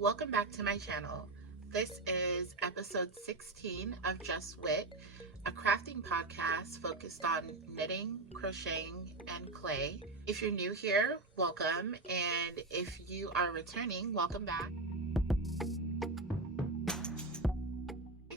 Welcome back to my channel. This is episode 16 of Just Whit, a crafting podcast focused on knitting, crocheting, and clay. If you're new here, welcome, and if you are returning, welcome back.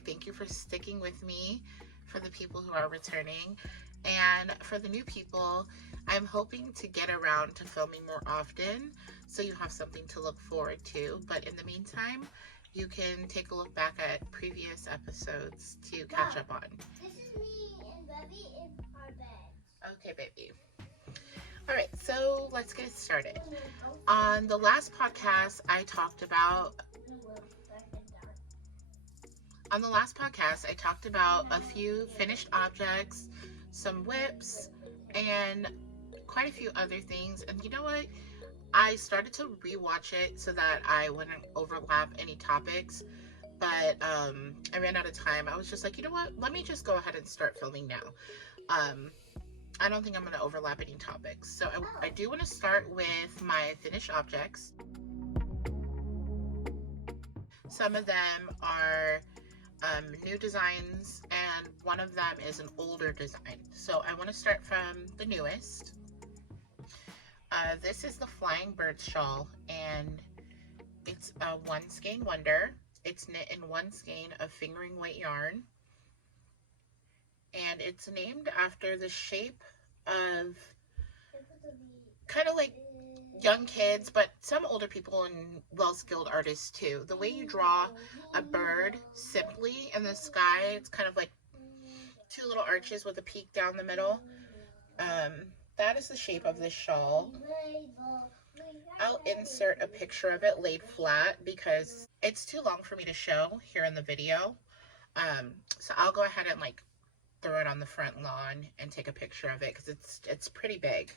Thank you for sticking with me for the people who are returning. And for the new people, I'm hoping to get around to filming more often so you have something to look forward to. But in the meantime, you can take a look back at previous episodes to catch up on. This is me and Bubby in our bed. Okay, baby. All right, so let's get started. On the last podcast, I talked about a few finished objects, some whips, and quite a few other things. And you know what? I started to rewatch it so that I wouldn't overlap any topics, but I ran out of time. I was just like, you know what? Let me just go ahead and start filming now. I don't think I'm going to overlap any topics. So I do want to start with my finished objects. Some of them are new designs, and one of them is an older design. So I want to start from the newest. This is the Flying Bird shawl, and it's a one skein wonder. It's knit in one skein of fingering weight yarn, and it's named after the shape of kind of like young kids, but some older people and well-skilled artists too. The way you draw a bird simply in the sky, it's kind of like two little arches with a peak down the middle. That is the shape of this shawl. I'll insert a picture of it laid flat because it's too long for me to show here in the video. So I'll go ahead and like throw it on the front lawn and take a picture of it because it's pretty big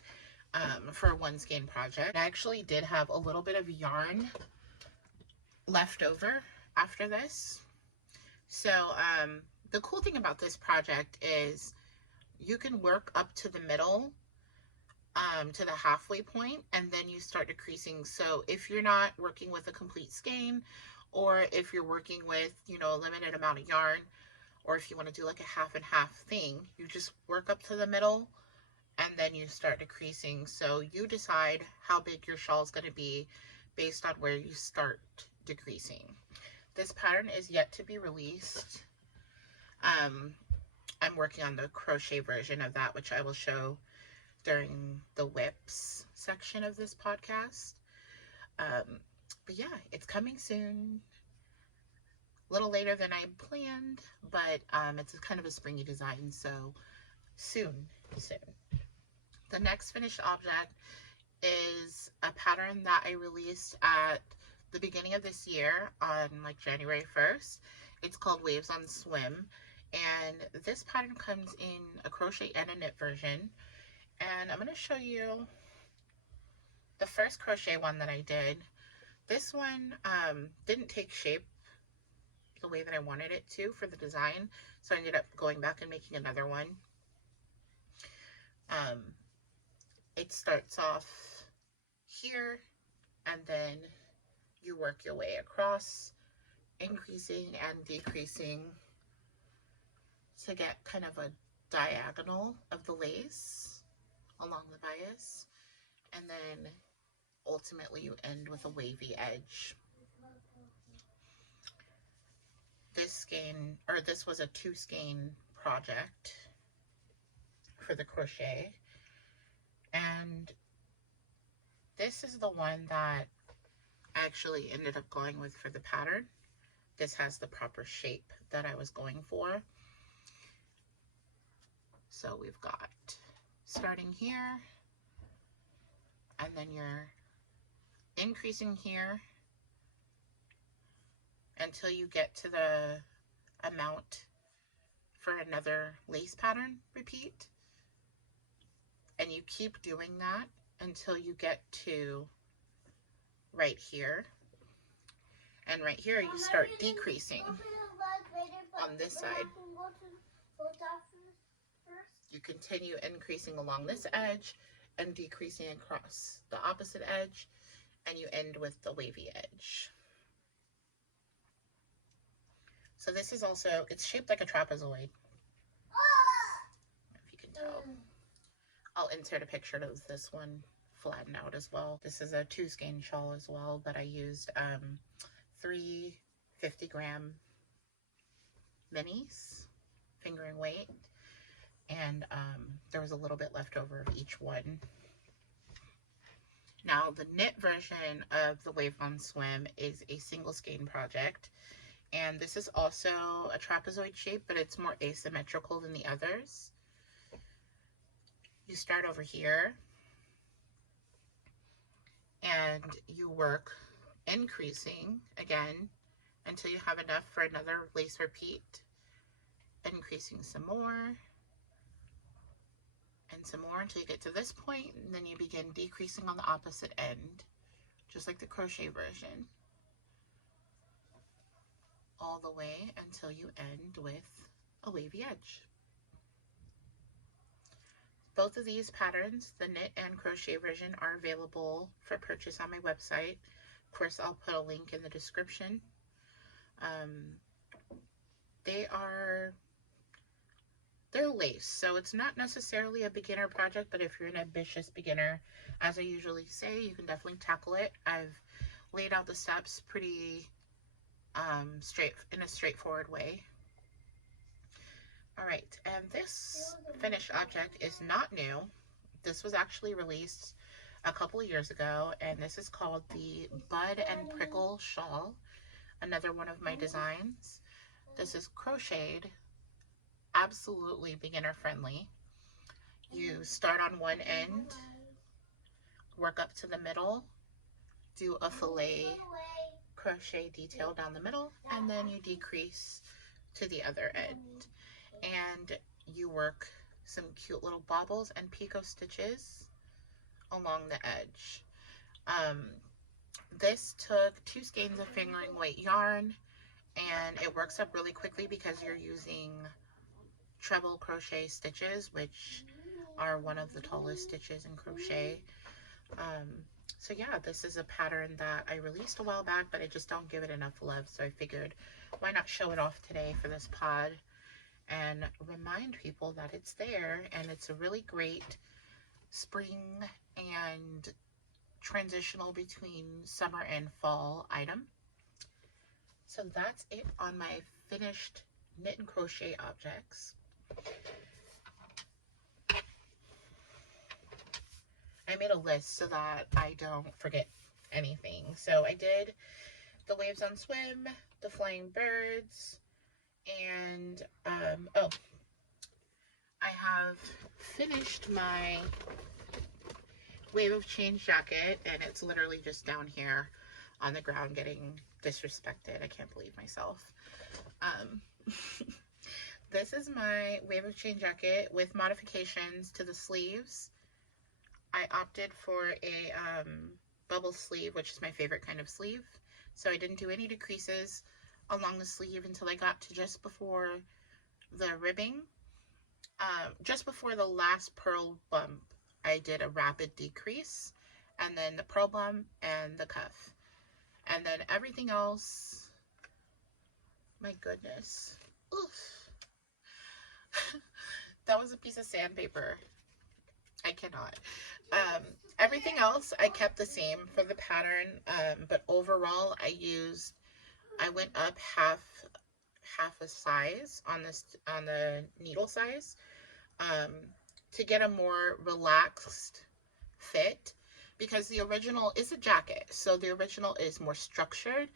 for a one skein project. I actually did have a little bit of yarn left over after this. So the cool thing about this project is you can work up to the middle, to the halfway point, and then you start decreasing. So if you're not working with a complete skein, or if you're working with, you know, a limited amount of yarn, or if you want to do like a half and half thing, you just work up to the middle and then you start decreasing. So you decide how big your shawl is going to be based on where you start decreasing. This pattern is yet to be released. I'm working on the crochet version of that, which I will show during the whips section of this podcast. But yeah, it's coming soon. A little later than I planned, but it's kind of a springy design, so soon. The next finished object is a pattern that I released at the beginning of this year on like January 1st. It's called Waves on Swim, and this pattern comes in a crochet and a knit version. And I'm going to show you the first crochet one that I did. This one didn't take shape the way that I wanted it to for the design, so I ended up going back and making another one. It starts off here, and then you work your way across, increasing and decreasing to get kind of a diagonal of the lace along the bias, and then ultimately you end with a wavy edge. This was a 2 skein project for the crochet, and this is the one that I actually ended up going with for the pattern. This has the proper shape that I was going for. So we've got starting here, and then you're increasing here until you get to the amount for another lace pattern repeat, and you keep doing that until you get to right here, and right here you start decreasing on this side. You continue increasing along this edge and decreasing across the opposite edge, and you end with the wavy edge. So this is also, it's shaped like a trapezoid. If you can tell. I'll insert a picture of this one flattened out as well. This is a 2-skein shawl as well, but I used 3 50-gram minis, fingering weight, and there was a little bit left over of each one. Now the knit version of the Wave on Swim is a single skein project, and this is also a trapezoid shape, but it's more asymmetrical than the others. You start over here and you work increasing again until you have enough for another lace repeat, increasing some more and some more until you get to this point, and then you begin decreasing on the opposite end, just like the crochet version, all the way until you end with a wavy edge. Both of these patterns, the knit and crochet version, are available for purchase on my website. Of course, I'll put a link in the description. They're lace, so it's not necessarily a beginner project, but if you're an ambitious beginner, as I usually say, you can definitely tackle it. I've laid out the steps pretty in a straightforward way. All right, and this finished object is not new. This was actually released a couple of years ago, and this is called the Bud and Prickle Shawl, another one of my designs. This is crocheted, absolutely beginner friendly. You start on one end, work up to the middle, do a fillet crochet detail down the middle, and then you decrease to the other end. And you work some cute little bobbles and picot stitches along the edge. This took 2 skeins of fingering weight yarn, and it works up really quickly because you're using treble crochet stitches, which are one of the tallest stitches in crochet. So yeah, this is a pattern that I released a while back, but I just don't give it enough love, so I figured why not show it off today for this pod and remind people that it's there, and it's a really great spring and transitional between summer and fall item. So that's it on my finished knit and crochet objects. I made a list so that I don't forget anything. So I did the Waves on Swim, the Flying Birds, and oh, I have finished my Wave of Change jacket, and it's literally just down here on the ground getting disrespected. I can't believe myself. This is my Wave of Change jacket with modifications to the sleeves. I opted for a bubble sleeve, which is my favorite kind of sleeve. So I didn't do any decreases along the sleeve until I got to just before the ribbing. Just before the last purl bump, I did a rapid decrease, and then the purl bump and the cuff. And then everything else, my goodness. Oof. That was a piece of sandpaper. I cannot. Everything else I kept the same for the pattern, but overall I went up half a size on the needle size to get a more relaxed fit, because the original is a jacket, so the original is more structured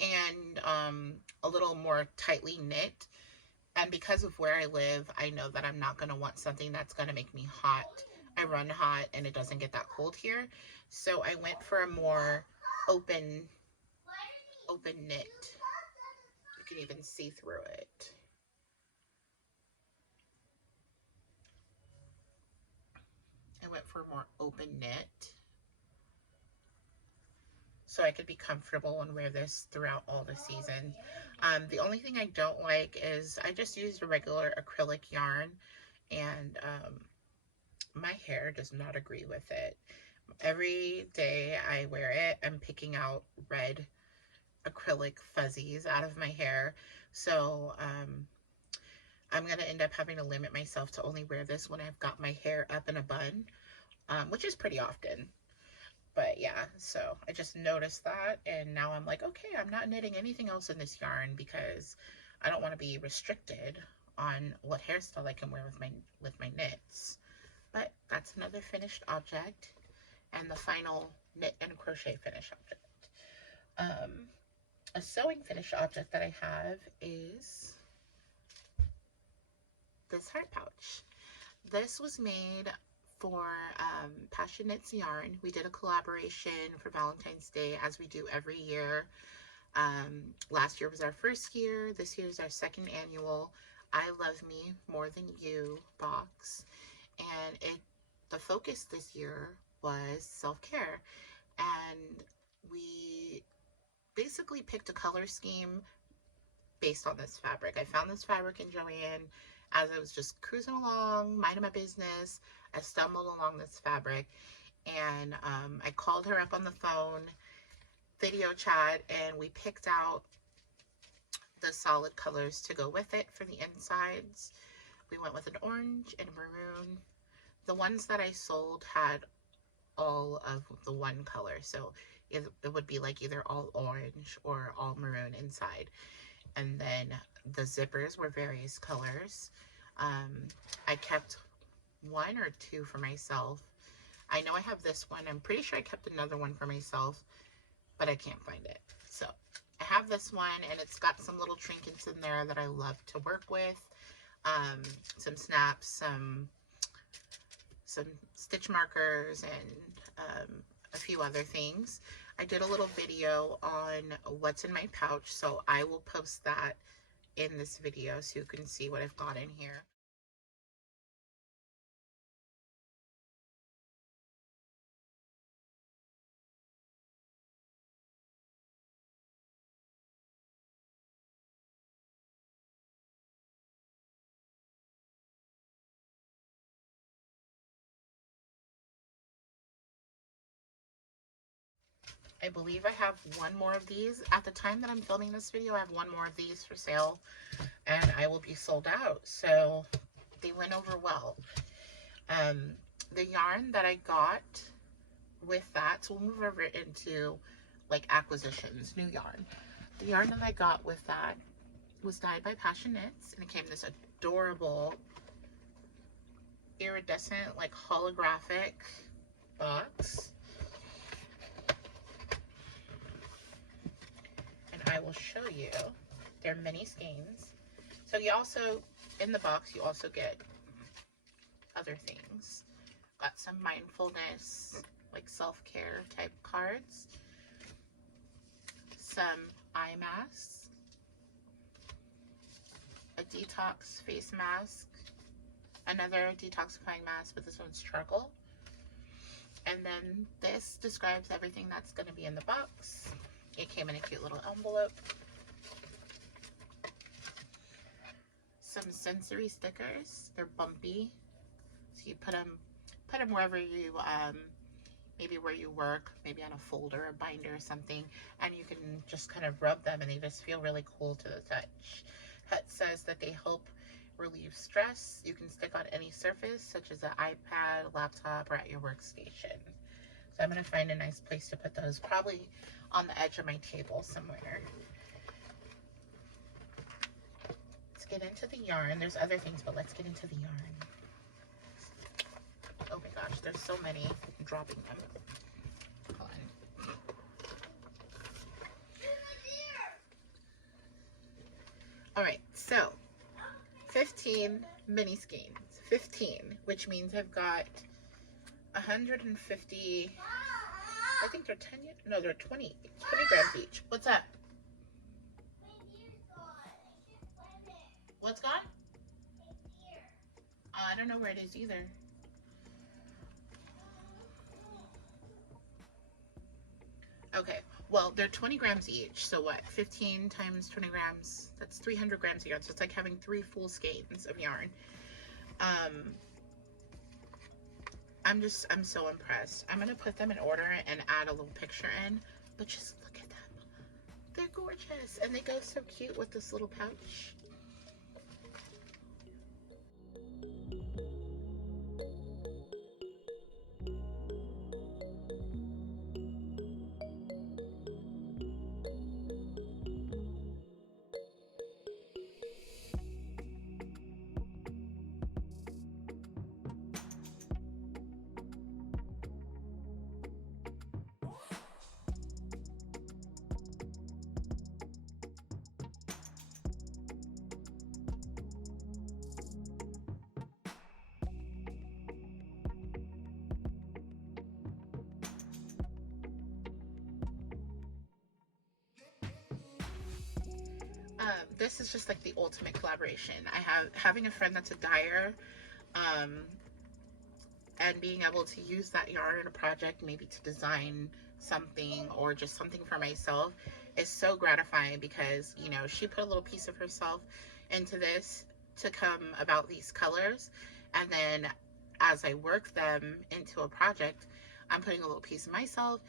and a little more tightly knit. And because of where I live, I know that I'm not going to want something that's going to make me hot. I run hot and it doesn't get that cold here. So I went for a more open knit. You can even see through it. I went for a more open knit, so I could be comfortable and wear this throughout all the season. The only thing I don't like is I just used a regular acrylic yarn, and my hair does not agree with it. Every day I wear it, I'm picking out red acrylic fuzzies out of my hair. So I'm going to end up having to limit myself to only wear this when I've got my hair up in a bun, which is pretty often. But yeah, so I just noticed that, and now I'm like, okay, I'm not knitting anything else in this yarn because I don't want to be restricted on what hairstyle I can wear with my knits. But that's another finished object, and the final knit and crochet finish object. A sewing finish object that I have is this heart pouch. This was made for Passion Knits Yarn. We did a collaboration for Valentine's Day, as we do every year. Last year was our first year. This year is our second annual I Love Me More Than You box. And the focus this year was self-care. And we basically picked a color scheme based on this fabric. I found this fabric in Joann as I was just cruising along, minding my business. I stumbled along this fabric, and I called her up on the phone, video chat, and we picked out the solid colors to go with it for the insides. We went with an orange and maroon. The ones that I sold had all of the one color, so it would be like either all orange or all maroon inside. And then the zippers were various colors. I kept one or two for myself. I know I have this one. I'm pretty sure I kept another one for myself, but I can't find it. So I have this one, and it's got some little trinkets in there that I love to work with. Some snaps, some stitch markers, and a few other things. I did a little video on what's in my pouch, so I will post that in this video so you can see what I've got in here. I believe I have one more of these. At the time that I'm filming this video, I have one more of these for sale, and I will be sold out. So they went over well. The yarn that I got with that, so we'll move over into like acquisitions, new yarn. The yarn that I got with that was dyed by Passion Knits, and it came in this adorable iridescent, like holographic box. I will show you. They're mini skeins. So you also, in the box, you also get other things. Got some mindfulness, like self-care type cards. Some eye masks. A detox face mask. Another detoxifying mask, but this one's charcoal. And then this describes everything that's going to be in the box. It came in a cute little envelope. Some sensory stickers. They're bumpy, so you put them wherever you maybe where you work, maybe on a folder, a binder, or something, and you can just kind of rub them, and they just feel really cool to the touch. Hut says that they help relieve stress. You can stick on any surface, such as an iPad, laptop, or at your workstation. So I'm going to find a nice place to put those, probably on the edge of my table somewhere. Let's get into the yarn. There's other things, but let's get into the yarn. Oh my gosh, there's so many. I'm dropping them. Hold on. All right, so 15 mini skeins. 15, which means I've got 150. I think they're 10 yet? No, they're 20 grams each. What's that? What's gone? I don't know where it is either. Okay, well, they're 20 grams each. So what? 15 times 20 grams. That's 300 grams of yarn. So it's like having 3 full skeins of yarn. I'm so impressed. I'm going to put them in order and add a little picture in. But just look at them. They're gorgeous, and they go so cute with this little pouch. This is just like the ultimate collaboration. Having a friend that's a dyer, um, and being able to use that yarn in a project, maybe to design something or just something for myself, is so gratifying because, you know, she put a little piece of herself into this to come about these colors, and then as I work them into a project, I'm putting a little piece of myself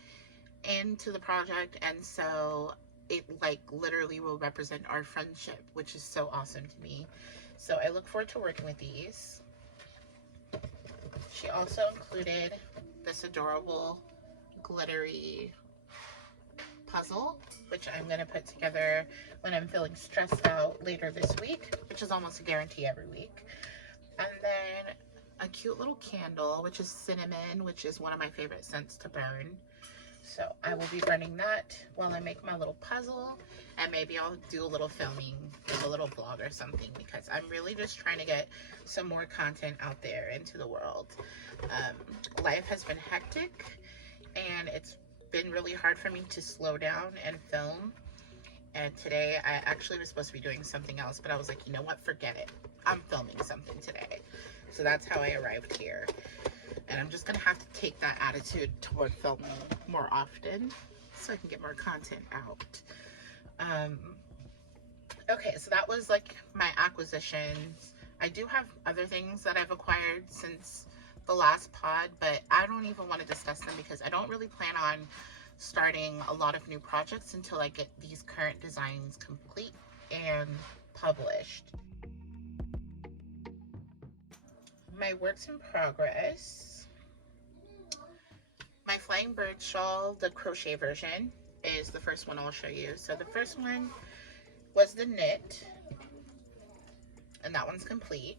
into the project, and so it like literally will represent our friendship, which is so awesome to me. So I look forward to working with these. She also included this adorable glittery puzzle, which I'm going to put together when I'm feeling stressed out later this week, which is almost a guarantee every week. And then a cute little candle, which is cinnamon, which is one of my favorite scents to burn. So I will be burning that while I make my little puzzle, and maybe I'll do a little filming, a little vlog or something, because I'm really just trying to get some more content out there into the world. Life has been hectic, and it's been really hard for me to slow down and film. And today I actually was supposed to be doing something else, but I was like, you know what, forget it. I'm filming something today. So that's how I arrived here. And I'm just gonna have to take that attitude toward filming more often so I can get more content out. Okay, so that was like my acquisitions. I do have other things that I've acquired since the last pod, but I don't even want to discuss them because I don't really plan on starting a lot of new projects until I get these current designs complete and published. My works in progress. My Flying Bird shawl, the crochet version, is the first one I'll show you. So the first one was the knit, and that one's complete.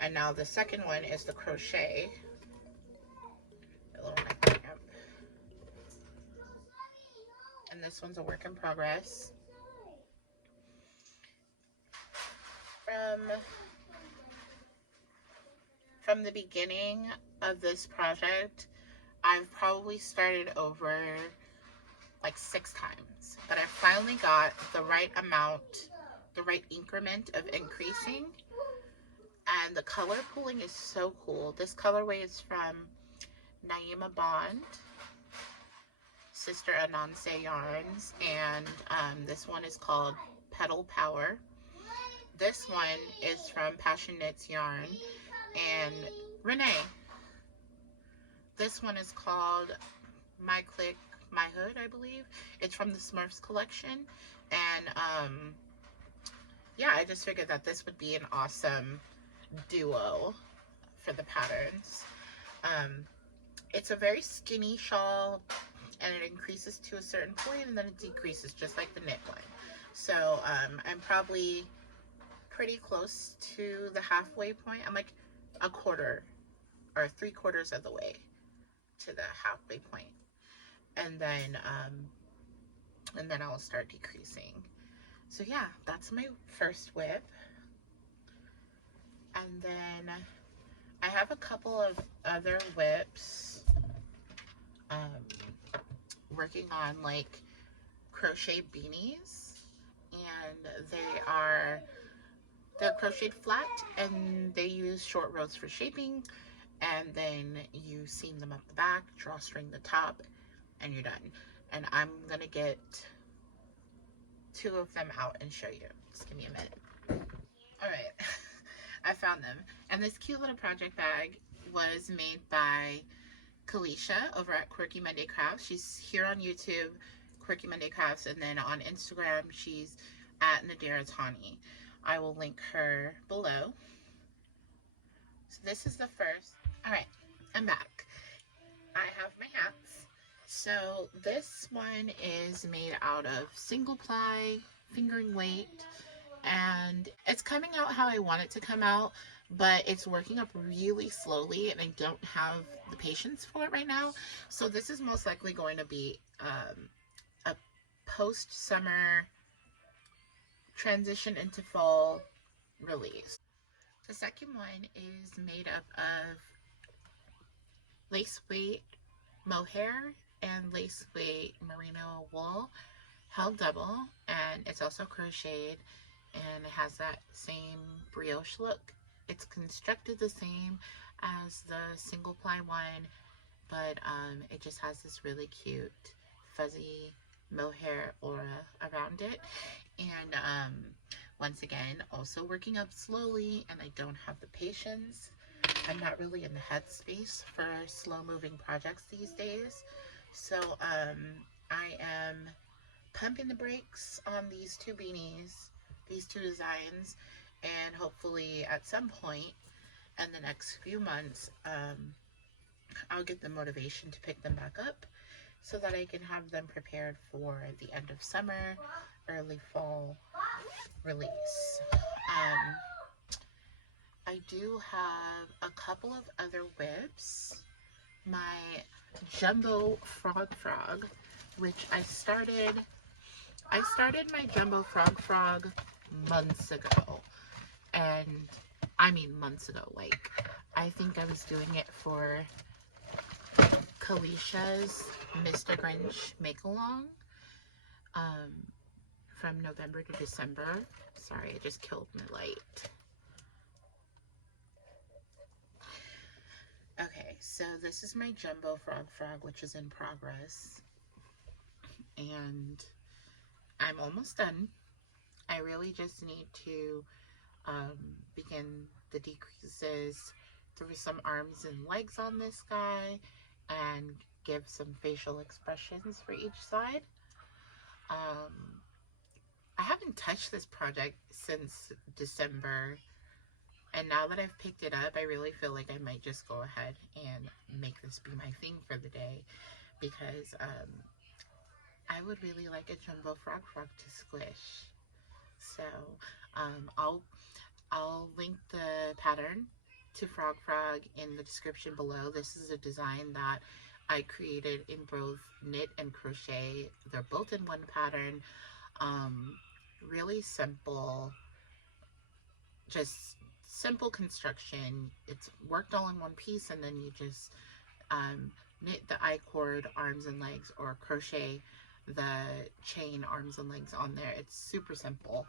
And now the second one is the crochet. A little neck cramp. And this one's a work in progress. From the beginning of this project, I've probably started over like 6 times, but I finally got the right amount, the right increment of increasing, and the color pooling is so cool. This colorway is from Naima Bond, Sister Ananse Yarns, and this one is called Petal Power. This one is from Passion Knits Yarn and Renee. This one is called My Click, My Hood, I believe. It's from the Smurfs collection. And yeah, I just figured that this would be an awesome duo for the patterns. It's a very skinny shawl, and it increases to a certain point and then it decreases just like the knit one. So I'm probably pretty close to the halfway point. I'm like a quarter or 3/4 of the way to the halfway point, and then I'll start decreasing. So yeah, that's my first whip. And then I have a couple of other whips working on, like crochet beanies, and they're crocheted flat, and they use short rows for shaping, and then you seam them up the back, drawstring the top, and you're done. And I'm gonna get 2 of them out and show you. Just give me a minute. All right, I found them. And this cute little project bag was made by Kalisha over at Quirky Monday Crafts. She's here on YouTube, Quirky Monday Crafts, and then on Instagram she's at Nadira Tani. I will link her below. So this is the first. All right, I'm back. I have my hats. So this one is made out of single ply, fingering weight, and it's coming out how I want it to come out, but it's working up really slowly and I don't have the patience for it right now. So this is most likely going to be a post-summer transition into fall release. The second one is made up of lace weight mohair and lace weight merino wool held double, and it's also crocheted, and it has that same brioche look. It's constructed the same as the single ply one, but it just has this really cute fuzzy mohair aura around it. And once again, also working up slowly, and I don't have the patience. I'm not really in the headspace for slow moving projects these days. So I am pumping the brakes on these two beanies, these two designs, and hopefully at some point in the next few months, I'll get the motivation to pick them back up so that I can have them prepared for the end of summer, early fall release. I do have a couple of other whips. My jumbo frog, which I started my jumbo frog months ago. And I mean months ago, like I think I was doing it for Kalisha's Mr. Grinch make-along from November to December. Sorry, I just killed my light. Okay, so this is my jumbo frog, which is in progress. And I'm almost done. I really just need to begin the decreases through some arms and legs on this guy and give some facial expressions for each side. I haven't touched this project since December, and now that I've picked it up, I really feel like I might just go ahead and make this be my thing for the day, because I would really like a jumbo frog to squish. So I'll link the pattern to frog in the description below. This is a design that I created in both knit and crochet. They're both in one pattern. Really simple, just simple construction. It's worked all in one piece, and then you just knit the I-cord arms and legs, or crochet the chain arms and legs on there. It's super simple.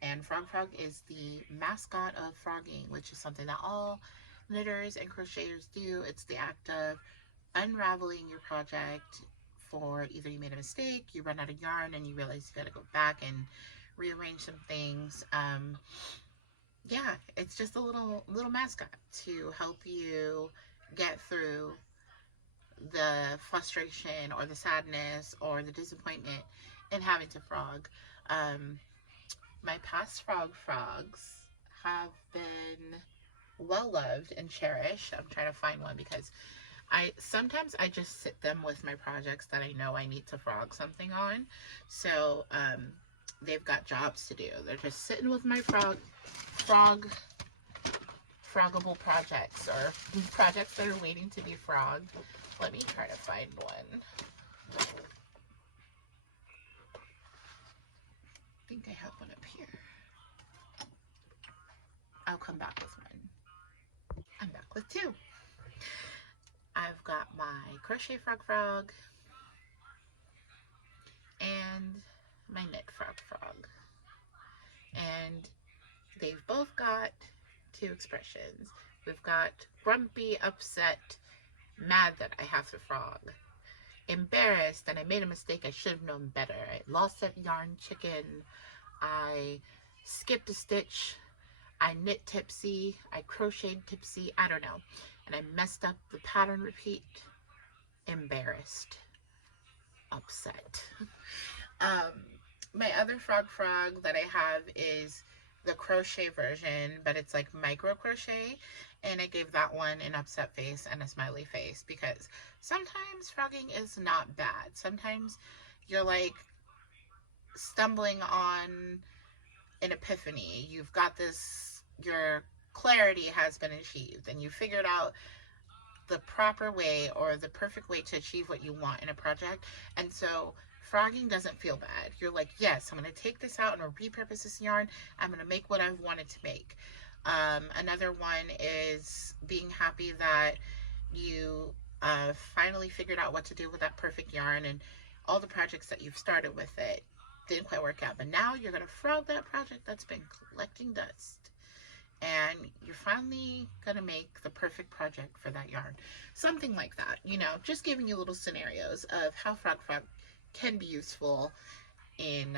And frog is the mascot of frogging, which is something that all knitters and crocheters do. It's the act of unraveling your project for either you made a mistake, you run out of yarn, and you realize you got to go back and rearrange some things. Yeah, it's just a little mascot to help you get through the frustration or the sadness or the disappointment in having to frog. My past frogs have been well loved and cherished. I'm trying to find one because sometimes I just sit them with my projects that I know I need to frog something on. So they've got jobs to do. They're just sitting with my froggable projects, or projects that are waiting to be frogged. Let me try to find one. I think I have one up here. I'll come back with one. I'm back with two. I've got my crochet frog and my knit frog. And they've both got two expressions. We've got grumpy, upset, mad that I have to frog, embarrassed and I made a mistake, I should have known better, I lost that yarn chicken, I skipped a stitch, I knit tipsy, I crocheted tipsy, I don't know, and I messed up the pattern repeat, embarrassed. upset. My other frog that I have is the crochet version, but it's like micro crochet, and I gave that one an upset face and a smiley face because sometimes frogging is not bad. Sometimes you're like stumbling on an epiphany. You've got this, your clarity has been achieved, and you figured out the proper way or the perfect way to achieve what you want in a project. And so frogging doesn't feel bad. You're like, yes, I'm going to take this out and repurpose this yarn. I'm going to make what I've wanted to make. Another one is being happy that you finally figured out what to do with that perfect yarn, and all the projects that you've started with it didn't quite work out. But now you're going to frog that project that's been collecting dust, and you're finally gonna make the perfect project for that yarn. Something like that, you know, just giving you little scenarios of how frog can be useful in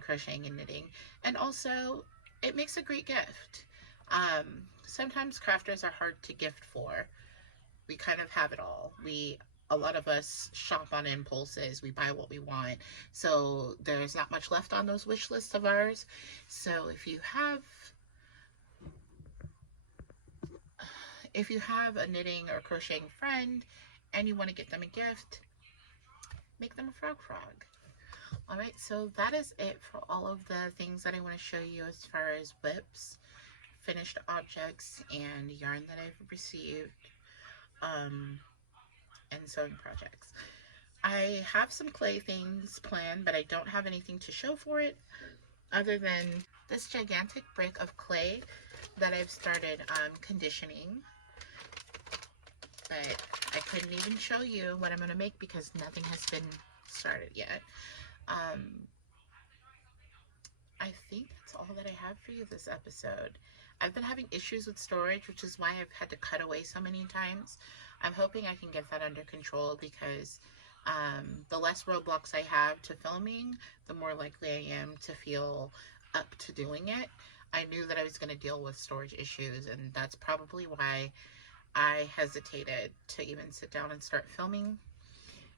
crocheting and knitting. And also, it makes a great gift. Sometimes crafters are hard to gift for. We kind of have it all. A lot of us shop on impulses. We buy what we want. So there's not much left on those wish lists of ours. So if you have a knitting or crocheting friend and you want to get them a gift, make them a frog. All right, so that is it for all of the things that I want to show you as far as whips, finished objects, and yarn that I've received, and sewing projects. I have some clay things planned, but I don't have anything to show for it other than this gigantic brick of clay that I've started conditioning. But I couldn't even show you what I'm going to make because nothing has been started yet. I think that's all that I have for you this episode. I've been having issues with storage, which is why I've had to cut away so many times. I'm hoping I can get that under control because the less roadblocks I have to filming, the more likely I am to feel up to doing it. I knew that I was going to deal with storage issues, and that's probably why I hesitated to even sit down and start filming.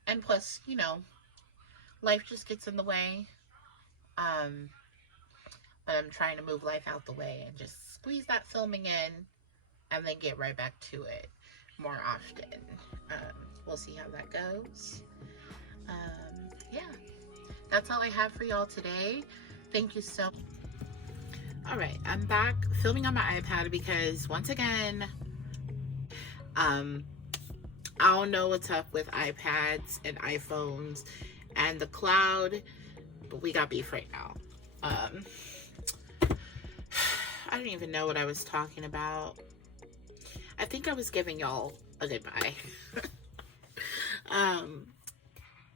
And plus, you know, life just gets in the way. But I'm trying to move life out the way and just squeeze that filming in and then get right back to it more often. We'll see how that goes. Yeah, that's all I have for y'all today. Thank you so much. All right, I'm back filming on my iPad because once again, I don't know what's up with iPads and iPhones and the cloud, but we got beef right now. I don't even know what I was talking about. I think I was giving y'all a goodbye.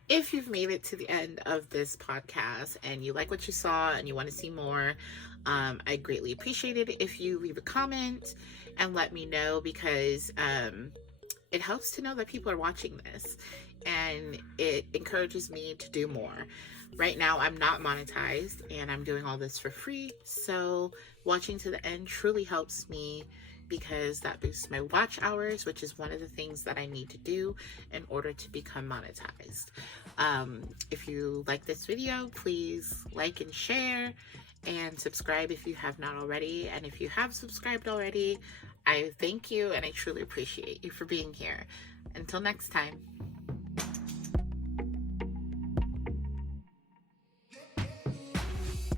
If you've made it to the end of this podcast and you like what you saw and you want to see more, I greatly appreciate it if you leave a comment and let me know, because it helps to know that people are watching this and it encourages me to do more. Right now, I'm not monetized and I'm doing all this for free, so watching to the end truly helps me because that boosts my watch hours, which is one of the things that I need to do in order to become monetized. If you like this video, please like and share and subscribe if you have not already. And if you have subscribed already, I thank you and I truly appreciate you for being here. Until next time.